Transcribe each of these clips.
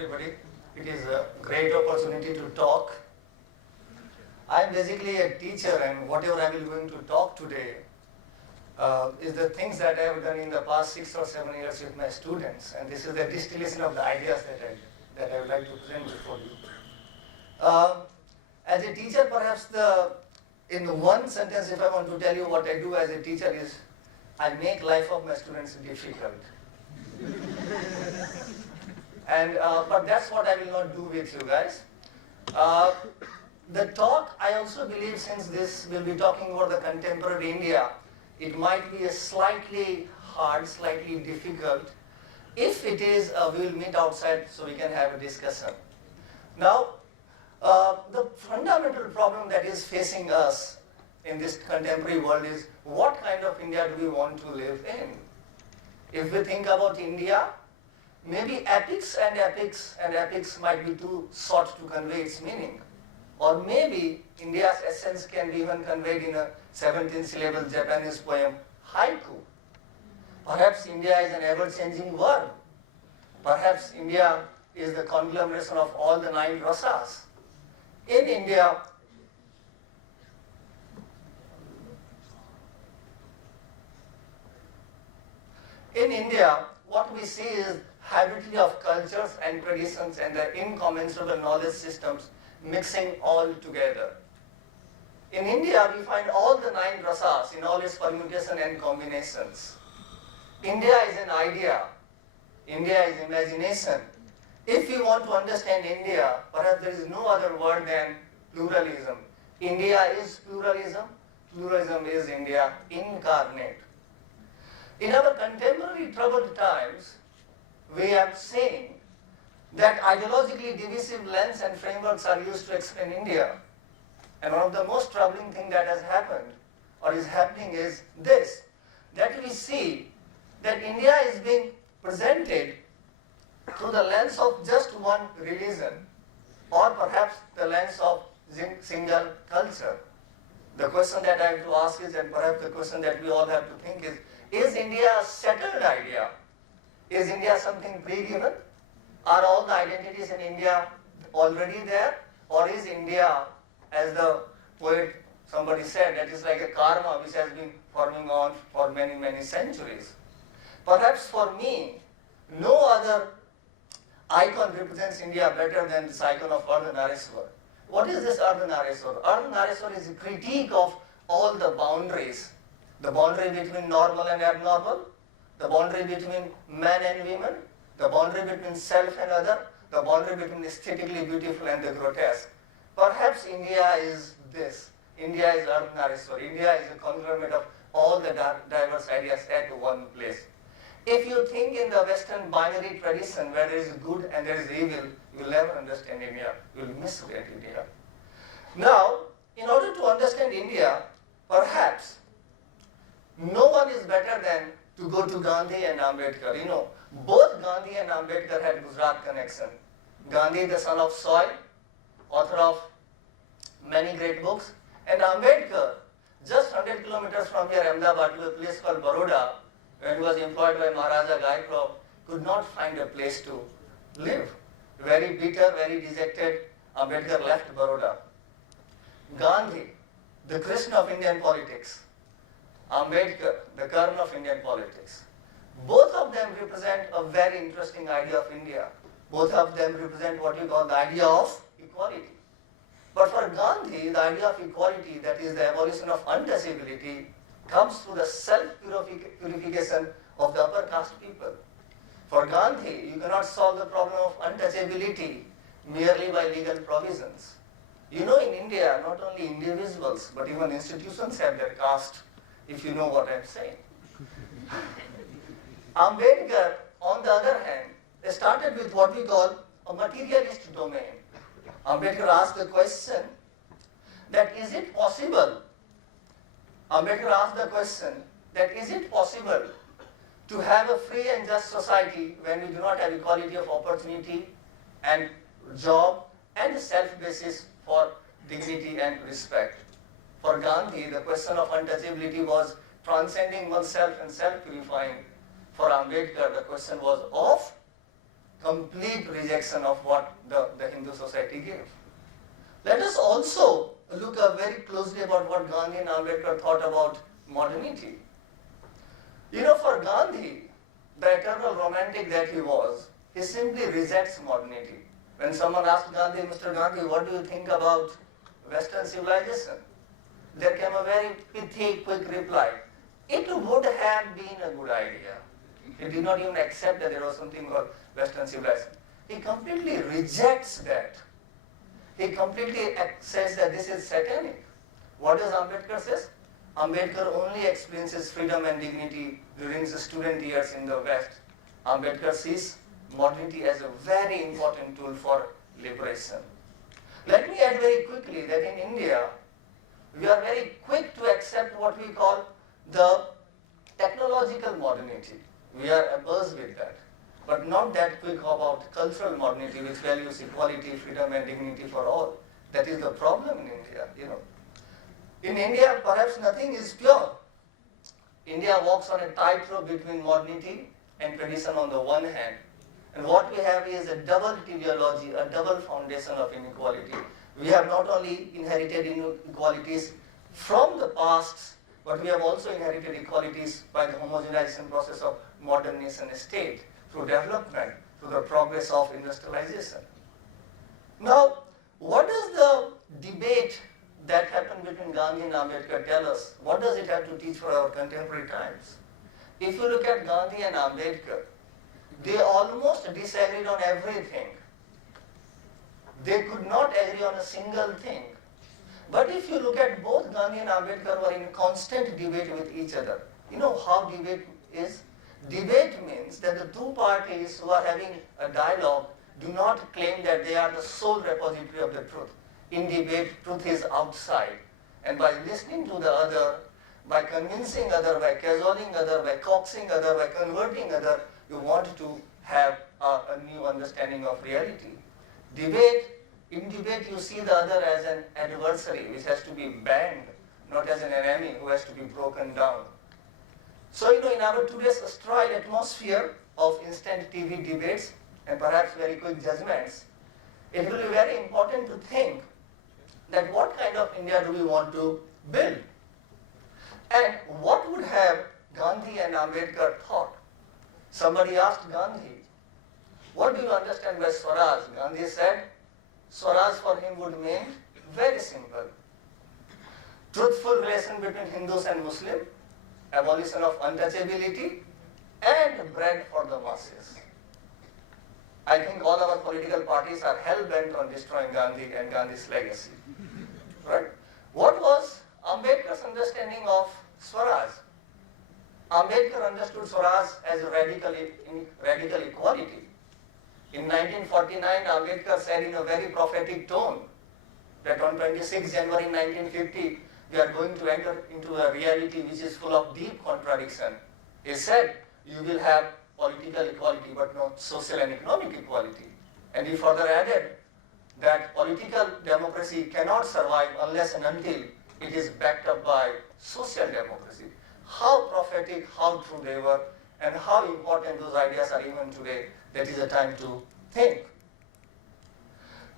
everybody. It is a great opportunity to talk. I am basically a teacher, and whatever I will going to talk today is the things that I have done in the past 6 or 7 years with my students, and this is the distillation of the ideas that I would like to present before you. As a teacher, perhaps in one sentence, if I want to tell you what I do as a teacher is, I make life of my students difficult. But that's what I will not do with you guys. The talk, I also believe, since this will be talking about the contemporary India, it might be a slightly hard, slightly difficult. If it is, we will meet outside so we can have a discussion. Now, the fundamental problem that is facing us in this contemporary world is what kind of India do we want to live in? If we think about India, maybe epics might be too short to convey its meaning. Or maybe India's essence can be even conveyed in a 17-syllable Japanese poem, haiku. Perhaps India is an ever-changing world. Perhaps India is the conglomeration of all the 9 rasas. In India, what we see is hybridity of cultures and traditions and the incommensurable knowledge systems mixing all together. In India, we find all the 9 rasas in all its permutation and combinations. India is an idea. India is imagination. If we want to understand India, perhaps there is no other word than pluralism. India is pluralism. Pluralism is India incarnate. In our contemporary troubled times, we have seen that ideologically divisive lens and frameworks are used to explain India. And one of the most troubling things that has happened or is happening is this, that we see that India is being presented through the lens of just one religion or perhaps the lens of single culture. The question that I have to ask is, and perhaps the question that we all have to think is India a settled idea? Is India something pre-given? Are all the identities in India already there? Or is India, as the poet somebody said, that is like a karma which has been forming on for many, many centuries? Perhaps for me, no other icon represents India better than this icon of Ardhanareshwar. What is this Ardhanareshwar? Ardhanareshwar is a critique of all the boundaries. The boundary between normal and abnormal, the boundary between man and women, the boundary between self and other, the boundary between aesthetically beautiful and the grotesque. Perhaps India is this. India is Ardhanareshwar. India is a conglomerate of all the diverse ideas at one place. If you think in the Western binary tradition where there is good and there is evil, you will never understand India. You will misread India. Now, in order to understand India, perhaps no one is better than to go to Gandhi and Ambedkar. You know, both Gandhi and Ambedkar had Gujarat connection. Gandhi, the son of soil, author of many great books, and Ambedkar, just 100 kilometers from here, Ahmedabad, to a place called Baroda, when he was employed by Maharja Gaikwad, could not find a place to live. Very bitter, very dejected, Ambedkar left Baroda. Gandhi, the Krishna of Indian politics. Ambedkar, the Karna of Indian politics. Both of them represent a very interesting idea of India. Both of them represent what we call the idea of equality. But for Gandhi, the idea of equality, that is the abolition of untouchability, comes through the self-purification of the upper caste people. For Gandhi, you cannot solve the problem of untouchability merely by legal provisions. You know, in India, not only individuals, but even institutions have their caste, if you know what I'm saying. Ambedkar, on the other hand, started with what we call a materialist domain. Ambedkar asked the question that is it possible to have a free and just society when we do not have equality of opportunity and job and self-basis for dignity and respect? For Gandhi, the question of untouchability was transcending oneself and self-purifying. For Ambedkar, the question was of complete rejection of what the Hindu society gave. Let us also look very closely about what Gandhi and Ambedkar thought about modernity. For Gandhi, the eternal romantic that he was, he simply rejects modernity. When someone asked Gandhi, Mr. Gandhi, what do you think about Western civilization? There came a very pithy, quick reply. It would have been a good idea. He did not even accept that there was something called Western civilization. He completely rejects that. He completely says that this is satanic. What does Ambedkar say? Ambedkar only experiences freedom and dignity during his student years in the West. Ambedkar sees modernity as a very important tool for liberation. Let me add very quickly that in India, we are very quick to accept what we call the technological modernity. We are averse with that, but not that quick about cultural modernity, which values equality, freedom, and dignity for all. That is the problem in India, In India, perhaps nothing is pure. India walks on a tightrope between modernity and tradition on the one hand, and what we have is a double teleology, a double foundation of inequality. We have not only inherited inequalities from the past, but we have also inherited equalities by the homogenization process of modern nation state, through development, through the progress of industrialization. Now, what does the debate that happened between Gandhi and Ambedkar tell us? What does it have to teach for our contemporary times? If you look at Gandhi and Ambedkar, they almost disagreed on everything. They could not agree on a single thing. But if you look at both Gandhi and Ambedkar were in constant debate with each other. You know how debate is? Debate means that the two parties who are having a dialogue do not claim that they are the sole repository of the truth. In debate, truth is outside. And by listening to the other, by convincing other, by cajoling other, by coaxing other, by converting other, you want to have a new understanding of reality. In debate, you see the other as an adversary which has to be banned, not as an enemy who has to be broken down. So, in our today's sterile atmosphere of instant TV debates and perhaps very quick judgments, it will be very important to think that what kind of India do we want to build? And what would have Gandhi and Ambedkar thought? Somebody asked Gandhi, what do you understand by Swaraj? Gandhi said, Swaraj for him would mean very simple. Truthful relation between Hindus and Muslims, abolition of untouchability, and bread for the masses. I think all our political parties are hell-bent on destroying Gandhi and Gandhi's legacy. Right? What was Ambedkar's understanding of Swaraj? Ambedkar understood Swaraj as a radical equality. In 1949, Ambedkar said in a very prophetic tone that on 26 January 1950, we are going to enter into a reality which is full of deep contradiction. He said, you will have political equality but not social and economic equality. And he further added that political democracy cannot survive unless and until it is backed up by social democracy. How prophetic, how true they were, and how important those ideas are even today. That is a time to think.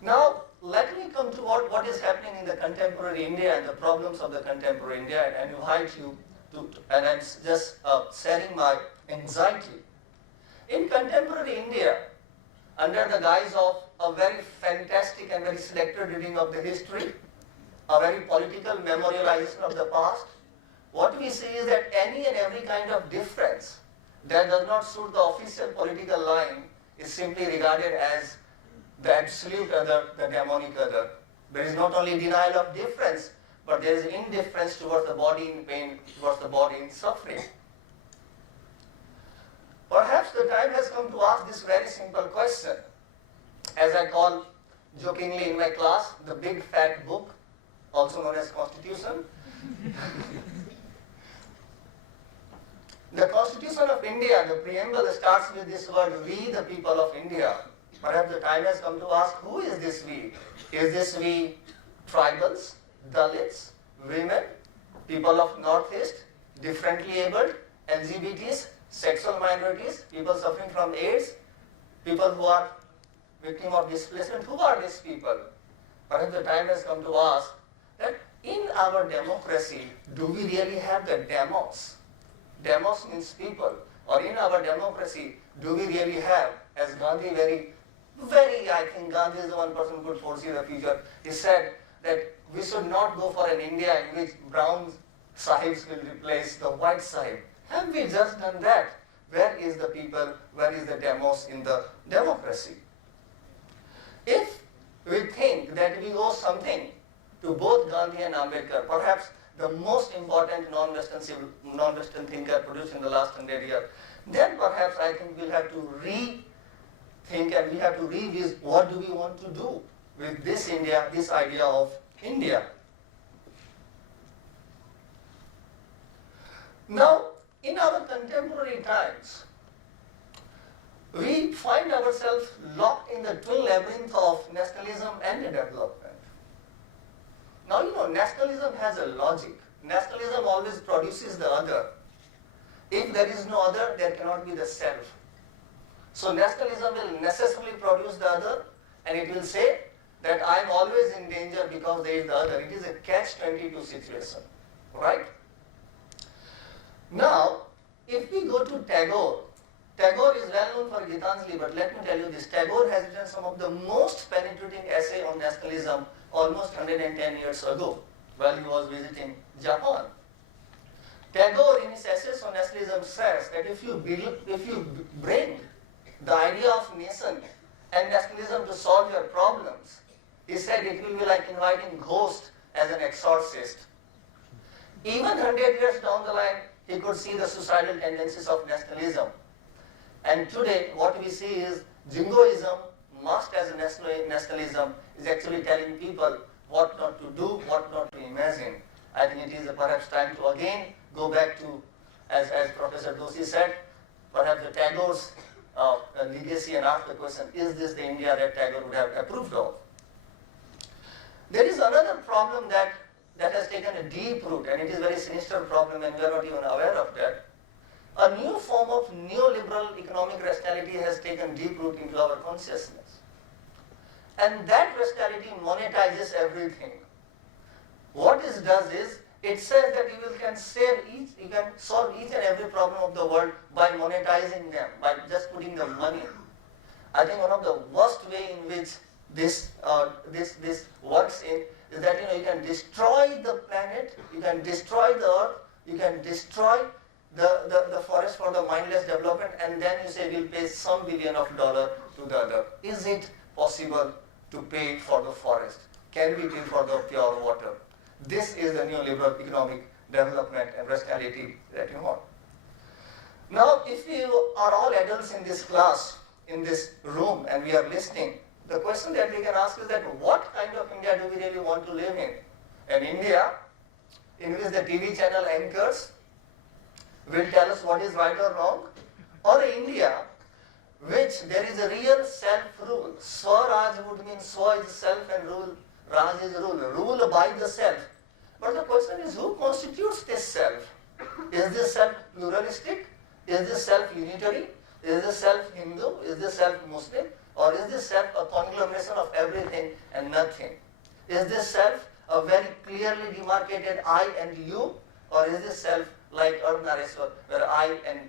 Now, let me come to what is happening in the contemporary India and the problems of the contemporary India, and invite you to, and I'm just sharing my anxiety. In contemporary India, under the guise of a very fantastic and very selected reading of the history, a very political memorialization of the past, what we see is that any and every kind of difference that does not suit the official political line is simply regarded as the absolute other, the demonic other. There is not only denial of difference, but there is indifference towards the body in pain, towards the body in suffering. Perhaps the time has come to ask this very simple question, as I call jokingly in my class, the big fat book, also known as Constitution. The Constitution of India, the preamble starts with this word, we the people of India. Perhaps the time has come to ask, who is this we? Is this we tribals, Dalits, women, people of Northeast, differently abled, LGBTs, sexual minorities, people suffering from AIDS? People who are victim of displacement, who are these people? Perhaps the time has come to ask that in our democracy, do we really have the demos? Demos means people. Or in our democracy, do we really have, as Gandhi I think Gandhi is the one person who could foresee the future. He said that we should not go for an India in which brown sahibs will replace the white sahib. Have we just done that? Where is the people, where is the demos in the democracy? If we think that we owe something to both Gandhi and Ambedkar, perhaps the most important non-Western thinker produced in the last 100 years, then perhaps I think we'll have to rethink and we have to revisit what do we want to do with this India, this idea of India. Now, in our contemporary times, we find ourselves locked in the twin labyrinth of nationalism and development. Now, nationalism has a logic. Nationalism always produces the other. If there is no other, there cannot be the self. So nationalism will necessarily produce the other, and it will say that I am always in danger because there is the other. It is a catch-22 situation, right? Now, if we go to Tagore is well known for Gitanjali, but let me tell you this, Tagore has written some of the most penetrating essay on nationalism almost 110 years ago while he was visiting Japan. Tagore in his essays on nationalism says that if you bring the idea of nation and nationalism to solve your problems, he said it will be like inviting ghosts as an exorcist. Even 100 years down the line, he could see the suicidal tendencies of nationalism. And today, what we see is jingoism, masked as a nationalism, is actually telling people what not to do, what not to imagine. I think it is perhaps time to again go back to, as Professor Doshi said, perhaps the Tagore's legacy and ask the question, is this the India that Tagore would have approved of? There is another problem that has taken a deep root, and it is a very sinister problem, and we are not even aware of that. A new form of neoliberal economic rationality has taken deep root into our consciousness. And that rationality monetizes everything. What it does is, it says that you can solve each and every problem of the world by monetizing them, by just putting the money. I think one of the worst way in which this works in is that you can destroy the planet, you can destroy the earth, you can destroy the forest for the mindless development, and then you say we'll pay some $1 billion to the other. Is it possible to pay for the forest? Can we pay for the pure water? This is the neoliberal economic development and rationality that you want. Now, if you are all adults in this class, in this room, and we are listening, the question that we can ask is that what kind of India do we really want to live in? An India in which the TV channel anchors will tell us what is right or wrong, or an India which there is a real self-rule. Swaraj would mean Swa is self and Raj is rule by the self. But the question is, who constitutes this self? Is this self pluralistic? Is this self unitary? Is this self Hindu? Is this self Muslim? Or is this self a conglomeration of everything and nothing? Is this self a very clearly demarcated I and you? Or is this self like Ardhanareshwar, where I and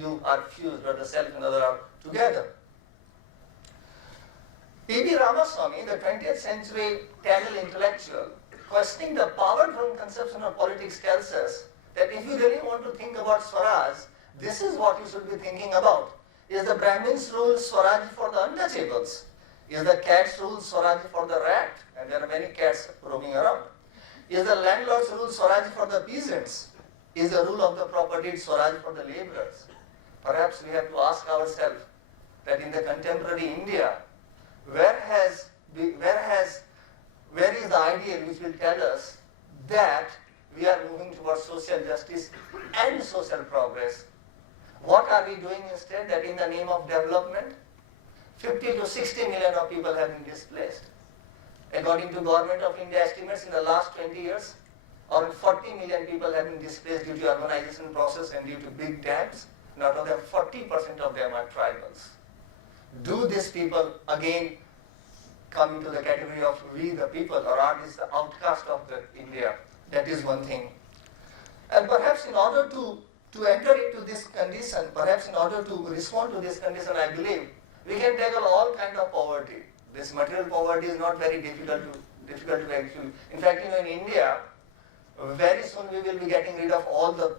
you are fused, where the self and other are together? P.V. Ramaswamy, the 20th century Tamil intellectual, questioning the power-driven conception of politics, tells us that if you really want to think about Swaraj, this is what you should be thinking about. Is the Brahmins rule Swaraj for the untouchables? Is the cats rule Swaraj for the rat? And there are many cats roaming around. Is the landlord's rule Swaraj for the peasants? Is the rule of the property Swaraj for the laborers? Perhaps we have to ask ourselves that in the contemporary India, where is the ideal which will tell us that we are moving towards social justice and social progress? What are we doing instead? That in the name of development, 50 to 60 million of people have been displaced. According to Government of India estimates, in the last 20 years, around 40 million people have been displaced due to urbanization process and due to big dams. And out of them, 40% of them are tribals. Do these people again come into the category of we the people, or are these the outcast of the India? That is one thing. And perhaps in order to enter into this condition, perhaps in order to respond to this condition, I believe we can tackle all kind of poverty. This material poverty is not very difficult to actually. In fact, in India, very soon we will be getting rid of all the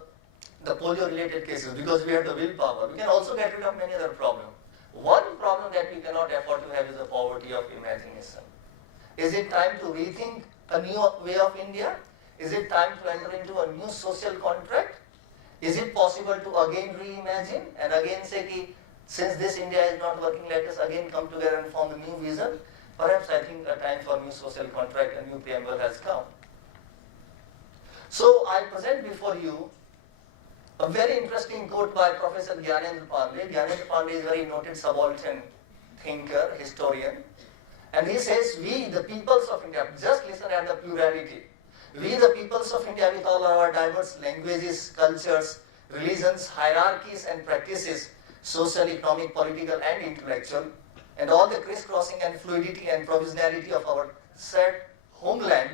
polio-related cases because we have the willpower. We can also get rid of many other problems. One problem that we cannot afford to have is the poverty of imagination. Is it time to rethink a new way of India? Is it time to enter into a new social contract? Is it possible to again reimagine and again say, ki, since this India is not working, let us again come together and form a new vision? Perhaps I think a time for new social contract, a new preamble has come. So I present before you a very interesting quote by Professor Gyanendra Pandey. Gyanendra Pandey is a very noted subaltern thinker, historian. And he says, we the peoples of India, just listen at the plurality. We the peoples of India with all our diverse languages, cultures, religions, hierarchies and practices, social, economic, political and intellectual, and all the crisscrossing and fluidity and provisionality of our shared homeland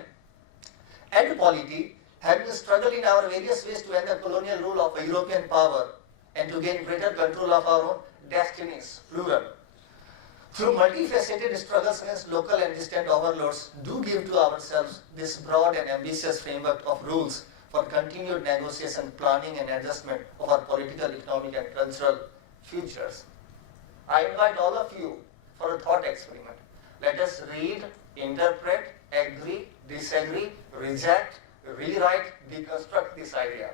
and polity, have been struggled in our various ways to end the colonial rule of a European power and to gain greater control of our own destinies, plural. Through multifaceted struggles against local and distant overlords, do give to ourselves this broad and ambitious framework of rules for continued negotiation, planning and adjustment of our political, economic and cultural futures. I invite all of you for a thought experiment. Let us read, interpret, agree, disagree, reject, rewrite, deconstruct this idea.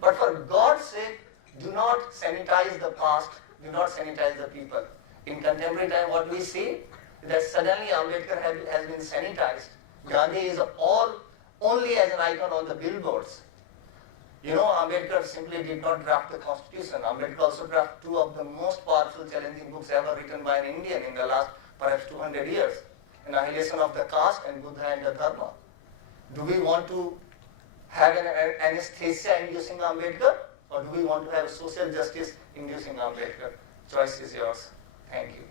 But for God's sake, do not sanitize the past, do not sanitize the people. In contemporary time, what we see is that suddenly Ambedkar has been sanitized. Gandhi is only as an icon on the billboards. Ambedkar simply did not draft the constitution. Ambedkar also drafted two of the most powerful challenging books ever written by an Indian in the last perhaps 200 years. Annihilation of the Caste and Buddha and the Dharma. Do we want to have an anesthesia inducing Ambedkar, or do we want to have a social justice inducing Ambedkar? Choice is yours. Thank you.